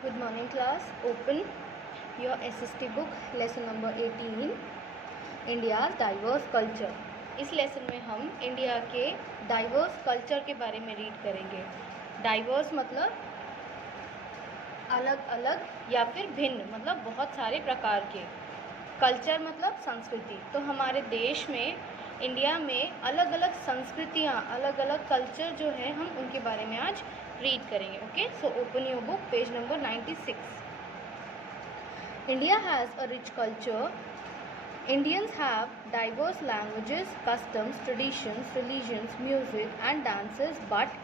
Good morning class. Open your SST book lesson number 18 India's diverse culture. इस lesson में हम India के diverse culture के बारे में रीड करेंगे. डाइवर्स मतलब अलग अलग या फिर भिन्न मतलब बहुत सारे प्रकार के. कल्चर मतलब संस्कृति. तो हमारे देश में इंडिया में अलग अलग संस्कृतियाँ, अलग अलग कल्चर जो है हम उनके बारे में आज रीड करेंगे. Okay, so open your book, page number 96. India has a rich culture. Indians have diverse languages, customs, traditions, religions, music and dances, but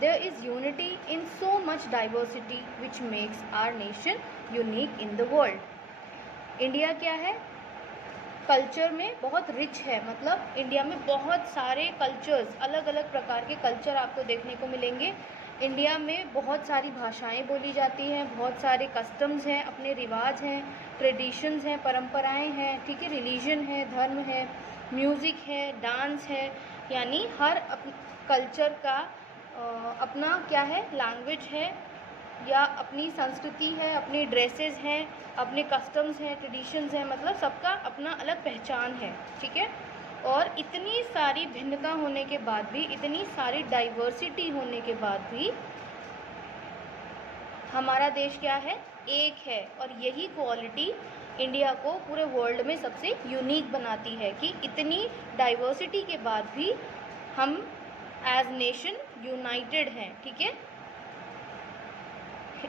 there is unity in so much diversity which makes our nation unique in the world. India क्या है? Culture में बहुत rich है. मतलब India में बहुत सारे cultures, अलग अलग प्रकार के कल्चर आपको देखने को मिलेंगे. इंडिया में बहुत सारी भाषाएं बोली जाती हैं, बहुत सारे कस्टम्स हैं, अपने रिवाज हैं, ट्रेडिशंस हैं, परंपराएं हैं, ठीक है, रिलीजन है, धर्म है, म्यूज़िक है, डांस है. यानी हर कल्चर का अपना क्या है, लैंग्वेज है या अपनी संस्कृति है, अपनी ड्रेसेस हैं, अपने कस्टम्स हैं, ट्रेडिशंस हैं. मतलब सबका अपना अलग पहचान है. ठीक है. और इतनी सारी भिन्नता होने के बाद भी, इतनी सारी डाइवर्सिटी होने के बाद भी हमारा देश क्या है, एक है. और यही क्वालिटी इंडिया को पूरे वर्ल्ड में सबसे यूनिक बनाती है कि इतनी डाइवर्सिटी के बाद भी हम एज नेशन यूनाइटेड हैं. ठीक है.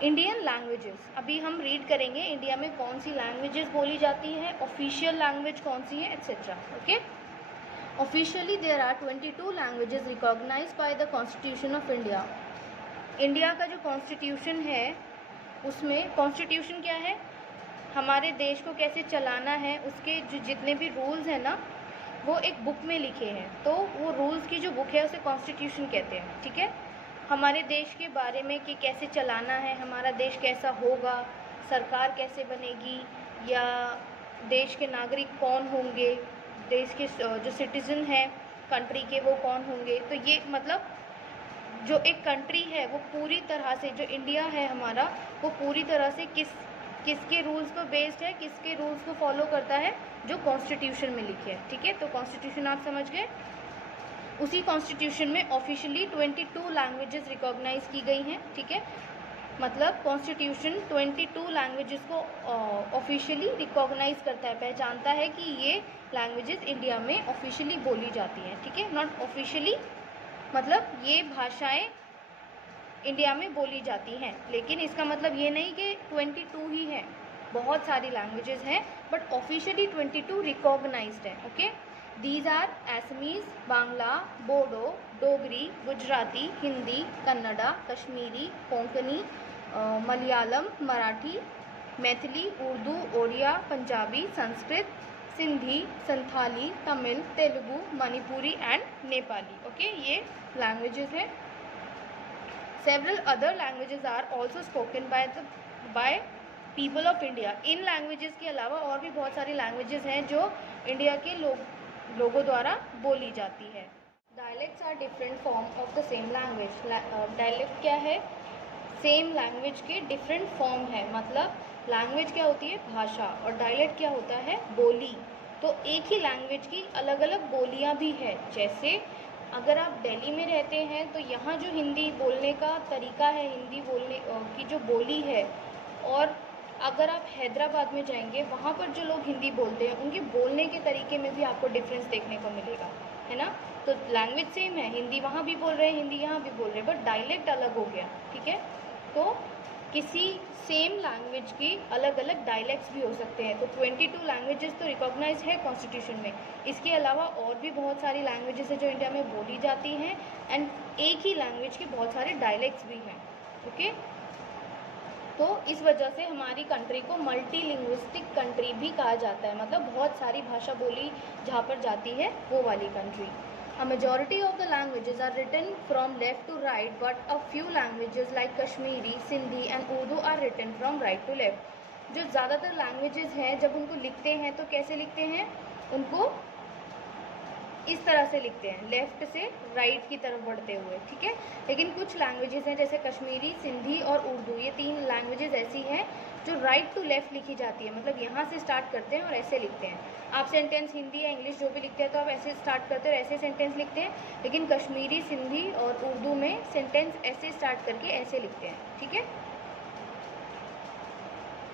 इंडियन लैंग्वेजेस अभी हम रीड करेंगे. इंडिया में कौन सी लैंग्वेजेस बोली जाती हैं, ऑफिशियल लैंग्वेज कौन सी है, etcetera. Okay. Officially there are 22 languages recognised by the constitution of India. India का जो कॉन्स्टिट्यूशन है उसमें, कॉन्स्टिट्यूशन क्या है, हमारे देश को कैसे चलाना है उसके जो जितने भी रूल्स हैं ना, वो एक बुक में लिखे हैं. तो वो रूल्स की जो बुक है उसे कॉन्स्टिट्यूशन कहते हैं. ठीक है. हमारे देश के बारे में कि कैसे चलाना है, हमारा देश कैसा होगा, सरकार कैसे बनेगी, या देश के नागरिक कौन होंगे, देश के जो सिटीज़न हैं कंट्री के वो कौन होंगे. तो ये मतलब जो एक कंट्री है वो पूरी तरह से, जो इंडिया है हमारा, वो पूरी तरह से किसके रूल्स पर बेस्ड है, किसके रूल्स को फॉलो करता है, जो कॉन्स्टिट्यूशन में लिखे हैं. ठीक है. तो कॉन्स्टिट्यूशन आप समझ गए. उसी कॉन्स्टिट्यूशन में ऑफिशियली 22 लैंग्वेजेस रिकॉग्नाइज की गई हैं. ठीक है. मतलब कॉन्स्टिट्यूशन 22 लैंग्वेजेस को ऑफिशियली रिकॉग्नाइज करता है, पहचानता है कि ये लैंग्वेजेस इंडिया में ऑफिशियली बोली जाती हैं. ठीक है. नॉट ऑफिशियली मतलब ये भाषाएं इंडिया में बोली जाती हैं, लेकिन इसका मतलब ये नहीं कि 22 ही हैं, बहुत सारी लैंग्वेजेस हैं, बट ऑफिशियली 22 रिकॉग्नाइज्ड है. Okay. These are Assamese, Bangla, Bodo, Dogri, Gujarati, Hindi, Kannada, Kashmiri, Konkani, Malayalam, Marathi, Maithili, Urdu, Odia, Punjabi, Sanskrit, Sindhi, Santali, Tamil, Telugu, Manipuri and Nepali. Okay. ये लैंग्वेजेस हैं. Several other languages are also spoken by people of India. इन लैंग्वेजेस के अलावा और भी बहुत सारी लैंग्वेजेस हैं जो इंडिया के लोगों द्वारा बोली जाती है. Dialects are different form of the same language. Dialect क्या है, सेम लैंग्वेज के डिफरेंट फॉर्म है. मतलब लैंग्वेज क्या होती है, भाषा, और डायलेक्ट क्या होता है, बोली. तो एक ही लैंग्वेज की अलग अलग बोलियाँ भी है. जैसे अगर आप दिल्ली में रहते हैं तो यहाँ जो हिंदी बोलने का तरीका है, हिंदी बोलने की जो बोली है, और अगर आप हैदराबाद में जाएंगे वहाँ पर जो लोग हिंदी बोलते हैं उनके बोलने के तरीके में भी आपको डिफरेंस देखने को मिलेगा, है ना. तो लैंग्वेज सेम है, हिंदी वहाँ भी बोल रहे हैं, हिंदी यहाँ भी बोल रहे हैं, बट डायलेक्ट अलग हो गया. ठीक है. तो किसी सेम लैंग्वेज की अलग अलग डायलेक्ट्स भी हो सकते हैं. तो 22 लैंग्वेजेस तो रिकॉग्नाइज है कॉन्स्टिट्यूशन में. इसके अलावा और भी बहुत सारी लैंग्वेजेस है जो इंडिया में बोली जाती हैं, एंड एक ही लैंग्वेज के बहुत सारे डायलेक्ट्स भी हैं. ओके. तो इस वजह से हमारी कंट्री को मल्टी लिंग्विस्टिक कंट्री भी कहा जाता है. मतलब बहुत सारी भाषा बोली जहाँ पर जाती है वो वाली country. A majority of the languages are written from left to right, but a few languages like Kashmiri, Sindhi and Urdu are written from right to left. जो ज़्यादातर लैंग्वेजेस हैं जब उनको लिखते हैं तो कैसे लिखते हैं, उनको इस तरह से लिखते हैं, लेफ़्ट से राइट की तरफ बढ़ते हुए, ठीक है। लेकिन कुछ लैंग्वेजेस हैं जैसे कश्मीरी, सिंधी और उर्दू, ये 3 लैंग्वेजेस ऐसी हैं जो राइट टू लेफ़्ट लिखी जाती है, मतलब यहाँ से स्टार्ट करते हैं और ऐसे लिखते हैं। आप सेंटेंस हिंदी या इंग्लिश जो भी लिखते हैं तो आप ऐसे स्टार्ट करते हो, ऐसे सेंटेंस लिखते हैं, लेकिन कश्मीरी, सिंधी और उर्दू में सेंटेंस ऐसे स्टार्ट करके ऐसे लिखते हैं, ठीक है।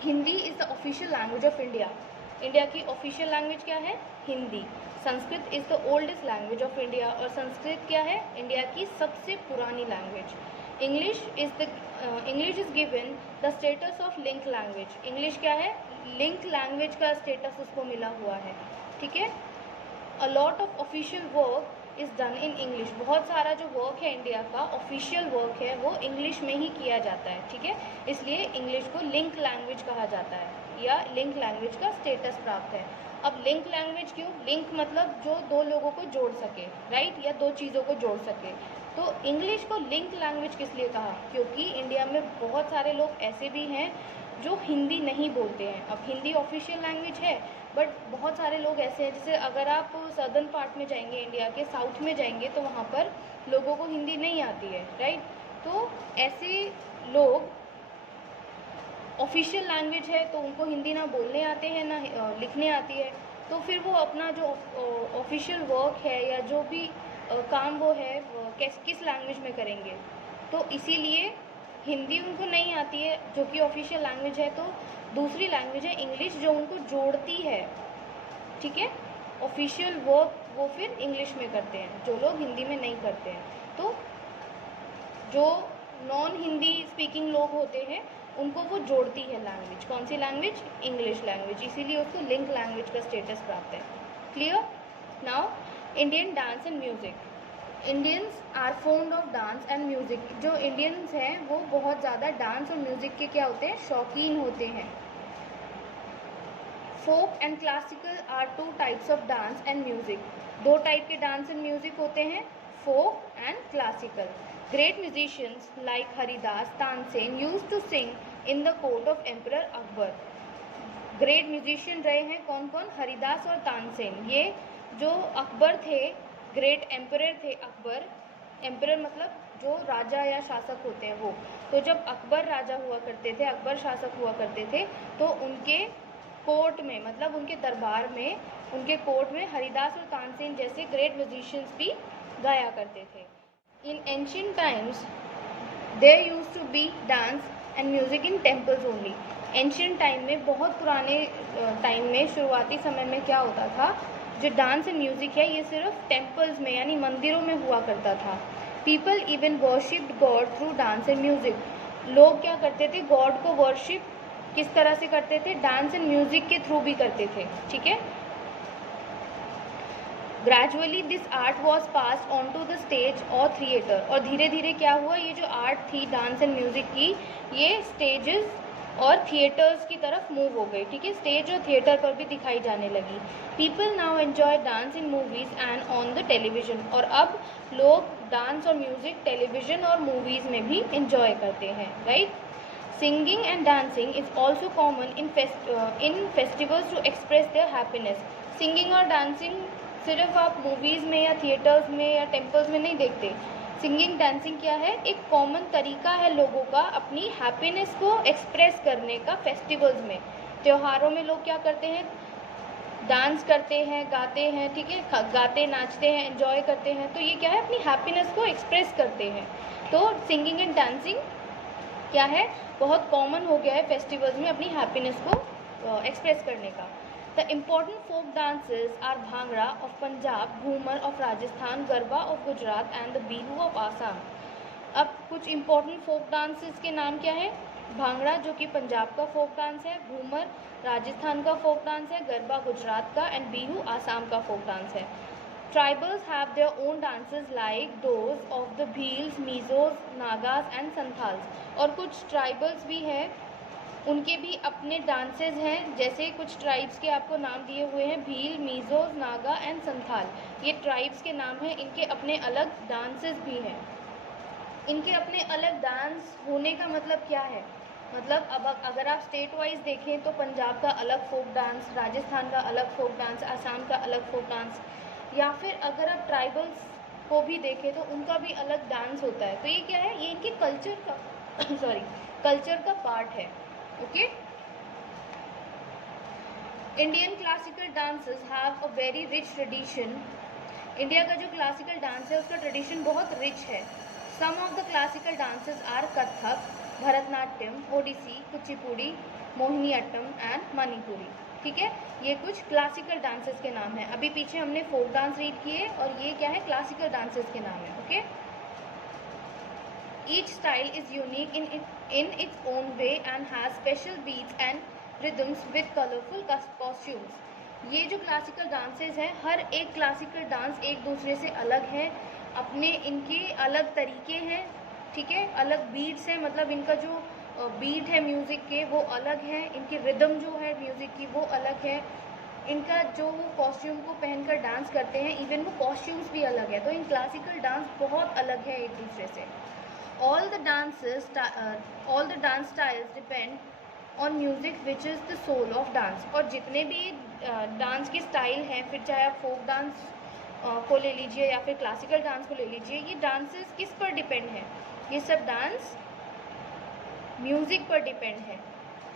Hindi is the official language of India. India की ऑफिशियल लैंग्वेज क्या है? Hindi. Sanskrit is the oldest language of India, और संस्कृत क्या है? इंडिया की सबसे पुरानी language. English is given the status of link language. English क्या है? लिंक लैंग्वेज का स्टेटस उसको मिला हुआ है, ठीक है। A lot of official work is done in English. बहुत सारा जो वर्क है इंडिया का, ऑफिशियल वर्क है, वो इंग्लिश में ही किया जाता है, ठीक है। इसलिए इंग्लिश को लिंक लैंग्वेज कहा जाता है या लिंक लैंग्वेज का स्टेटस प्राप्त है। अब लिंक लैंग्वेज क्यों? लिंक मतलब जो दो लोगों को जोड़ सके, राइट, या दो चीज़ों को जोड़ सके। तो इंग्लिश को लिंक लैंग्वेज किस लिए कहा? क्योंकि इंडिया में बहुत सारे लोग ऐसे भी हैं जो हिंदी नहीं बोलते हैं। अब हिंदी ऑफिशियल लैंग्वेज है, बट बहुत सारे लोग ऐसे हैं, जैसे अगर आप सदर्न पार्ट में जाएंगे, इंडिया के साउथ में जाएंगे, तो वहाँ पर लोगों को हिंदी नहीं आती है, राइट। तो ऐसे लोग, ऑफिशियल लैंग्वेज है तो उनको हिंदी ना बोलने आते हैं ना लिखने आती है, तो फिर वो अपना जो ऑफिशियल वर्क है या जो भी काम वो है किस लैंग्वेज में करेंगे। तो इसीलिए हिंदी उनको नहीं आती है जो कि ऑफिशियल लैंग्वेज है, तो दूसरी लैंग्वेज है इंग्लिश जो उनको जोड़ती है, ठीक है। ऑफिशियल वर्क वो फिर इंग्लिश में करते हैं जो लोग हिंदी में नहीं करते हैं। तो जो नॉन हिंदी स्पीकिंग लोग होते हैं उनको वो जोड़ती है लैंग्वेज। कौन सी लैंग्वेज? इंग्लिश लैंग्वेज, इसीलिए उसको लिंक लैंग्वेज का स्टेटस प्राप्त है। Clear? Now Indian dance and music. Indians are fond of dance and music. जो इंडियंस हैं वो बहुत ज़्यादा डांस और म्यूज़िक के क्या होते हैं? शौकीन होते हैं। Folk and classical are 2 types of dance and music. 2 type के डांस एंड म्यूज़िक होते हैं, folk and classical. Great musicians like Haridas, Tansen used to sing in the court of emperor Akbar. Great musician रहे हैं कौन कौन? हरिदास और तानसेन। ये जो अकबर थे, ग्रेट एम्परर थे अकबर। एम्परर मतलब जो राजा या शासक होते हैं वो। तो जब अकबर राजा हुआ करते थे, अकबर शासक हुआ करते थे, तो उनके कोर्ट में, मतलब उनके दरबार में, उनके कोर्ट में हरिदास और तानसेन जैसे ग्रेट म्यूजिशियंस भी गाया करते थे। In ancient times there used to be dance and music in temples only. Ancient time में, बहुत पुराने टाइम में, शुरुआती समय में क्या होता था, जो डांस एंड म्यूज़िक है ये सिर्फ टेम्पल्स में यानी मंदिरों में हुआ करता था। People even worshipped God through dance and music. लोग क्या करते थे? गॉड को वर्शिप किस तरह से करते थे? डांस एंड म्यूज़िक के थ्रू भी करते थे, ठीक है। Gradually this art was pass on to the stage और थिएटर। और धीरे धीरे क्या हुआ, ये जो आर्ट थी डांस एंड म्यूज़िक की, ये स्टेजेस और थिएटर्स की तरफ मूव हो गई, ठीक है। स्टेज और थिएटर पर भी दिखाई जाने लगी। People now enjoy dance in movies and on the television. और अब लोग डांस और म्यूज़िक टेलीविज़न और मूवीज़ में भी इन्जॉय करते हैं, right. Singing and dancing is also common in festivals to express their happiness. Singing और डांसिंग सिर्फ आप मूवीज़ में या थिएटर्स में या टेम्पल्स में नहीं देखते। सिंगिंग डांसिंग क्या है? एक कॉमन तरीका है लोगों का अपनी हैप्पीनेस को एक्सप्रेस करने का। फेस्टिवल्स में, त्योहारों में लोग क्या करते हैं? डांस करते हैं, गाते हैं, ठीक है, गाते नाचते हैं, एंजॉय करते हैं। तो ये क्या है? अपनी हैप्पीनेस को एक्सप्रेस करते हैं। तो सिंगिंग एंड डांसिंग क्या है? बहुत कॉमन हो गया है फेस्टिवल्स में अपनी हैप्पीनेस को एक्सप्रेस करने का। The important folk dances are Bhangra of Punjab, Ghumar of Rajasthan, Garba of Gujarat and the Bihu of Assam. अब कुछ important folk dances के नाम क्या है? भांगड़ा जो कि पंजाब का फोक डांस है, घूमर राजस्थान का फोक डांस है, गरबा गुजरात का एंड बिहू आसाम का फोक डांस है। Tribals have their own dances like those of the Bhils, Mizos, Nagas and Santals. और कुछ ट्राइबल्स भी हैं, उनके भी अपने डांसेस हैं। जैसे कुछ ट्राइब्स के आपको नाम दिए हुए हैं, भील, मीज़ोस, नागा एंड संथाल। ये ट्राइब्स के नाम हैं, इनके अपने अलग डांसेस भी हैं। इनके अपने अलग डांस होने का मतलब क्या है? मतलब अब अगर आप स्टेट वाइज देखें तो पंजाब का अलग फोक डांस, राजस्थान का अलग फोक डांस, आसाम का अलग फोक डांस, या फिर अगर आप ट्राइबल्स को भी देखें तो उनका भी अलग डांस होता है। तो ये क्या है, ये इनके कल्चर का कल्चर का पार्ट है। Okay, Indian classical dances have a very rich tradition. India का जो क्लासिकल डांस है उसका ट्रेडिशन बहुत रिच है। Some of the classical dances are Kathak, Bharatanatyam, Odissi, Kuchipudi, Mohiniyattam and Manipuri. ठीक है, ये कुछ क्लासिकल डांसेस के नाम हैं। अभी पीछे हमने फोक डांस रीड किए और ये क्या है, क्लासिकल डांसेस के नाम है। Okay, each style is unique in its own way and has special beats and rhythms with colourful costumes. ये जो क्लासिकल डांसेस हैं, हर एक क्लासिकल डांस एक दूसरे से अलग है, अपने इनके अलग तरीके हैं। ठीक है, अलग बीट्स हैं, मतलब इनका जो बीट है म्यूज़िक के वो अलग है, इनकी रिदम जो है म्यूज़िक की वो अलग है, इनका जो वो कॉस्ट्यूम को पहनकर डांस करते हैं इवन वो कॉस्ट्यूम्स भी अलग है। तो इन क्लासिकल डांस बहुत अलग है एक दूसरे से। All the dance styles depend on music which is the soul of dance. और जितने भी डांस के स्टाइल हैं, फिर चाहे आप फोक डांस को ले लीजिए या फिर क्लासिकल डांस को ले लीजिए, ये डांसेस किस पर डिपेंड है, ये सब डांस म्यूज़िक पर डिपेंड है।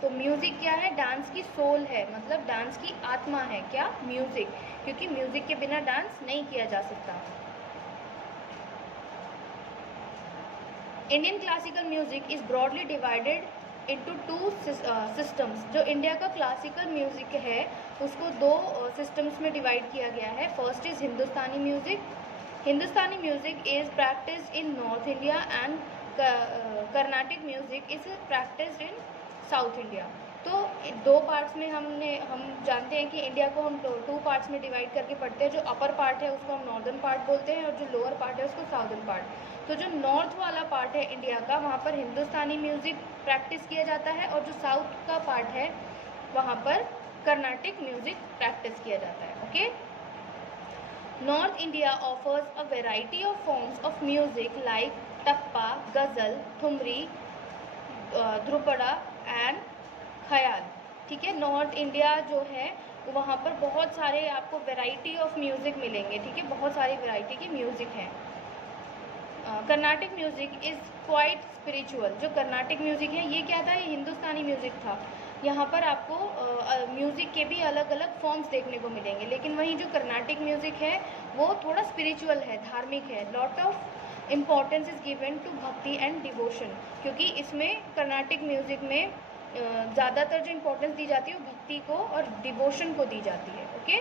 तो म्यूज़िक क्या है, डांस की सोल है, मतलब डांस की आत्मा है क्या, म्यूज़िक, क्योंकि म्यूज़िक के बिना डांस नहीं किया जा सकता। Indian classical music is broadly divided into two systems. जो इंडिया का क्लासिकल म्यूज़िक है उसको दो सिस्टम्स में डिवाइड किया गया है। First is Hindustani music. Hindustani music is practised in north India and Carnatic music is practised in south India. तो दो पार्ट्स में हम जानते हैं कि इंडिया को हम टू पार्ट्स में डिवाइड करके पढ़ते हैं। जो अपर पार्ट है उसको हम नॉर्दर्न पार्ट बोलते हैं और जो लोअर पार्ट है उसको साउदर्न पार्ट। तो जो नॉर्थ वाला पार्ट है इंडिया का, वहाँ पर हिंदुस्तानी म्यूज़िक प्रैक्टिस किया जाता है, और जो साउथ का पार्ट है वहाँ पर कर्नाटिक म्यूज़िक प्रैक्टिस किया जाता है। Okay, North India offers a variety of forms of music like tappa, ghazal, thumri, dhrupad and khayal. ठीक है, नॉर्थ इंडिया जो है वहाँ पर बहुत सारे आपको वैरायटी ऑफ म्यूज़िक मिलेंगे। ठीक है, बहुत सारी वैरायटी की म्यूज़िक हैं। Carnatic music is quite spiritual. जो कर्नाटिक म्यूज़िक है ये क्या था, ये हिंदुस्तानी म्यूज़िक था। यहाँ पर आपको म्यूज़िक के भी अलग अलग फॉर्म्स देखने को मिलेंगे, लेकिन वहीं जो कर्नाटिक म्यूज़िक है वो थोड़ा स्पिरिचुअल है, धार्मिक है। Lot of importance is given to bhakti and devotion, क्योंकि इसमें कर्नाटिक म्यूज़िक में ज़्यादातर जो इम्पोर्टेंस दी जाती है वो भक्ति को और डिवोशन को दी जाती है। ओके।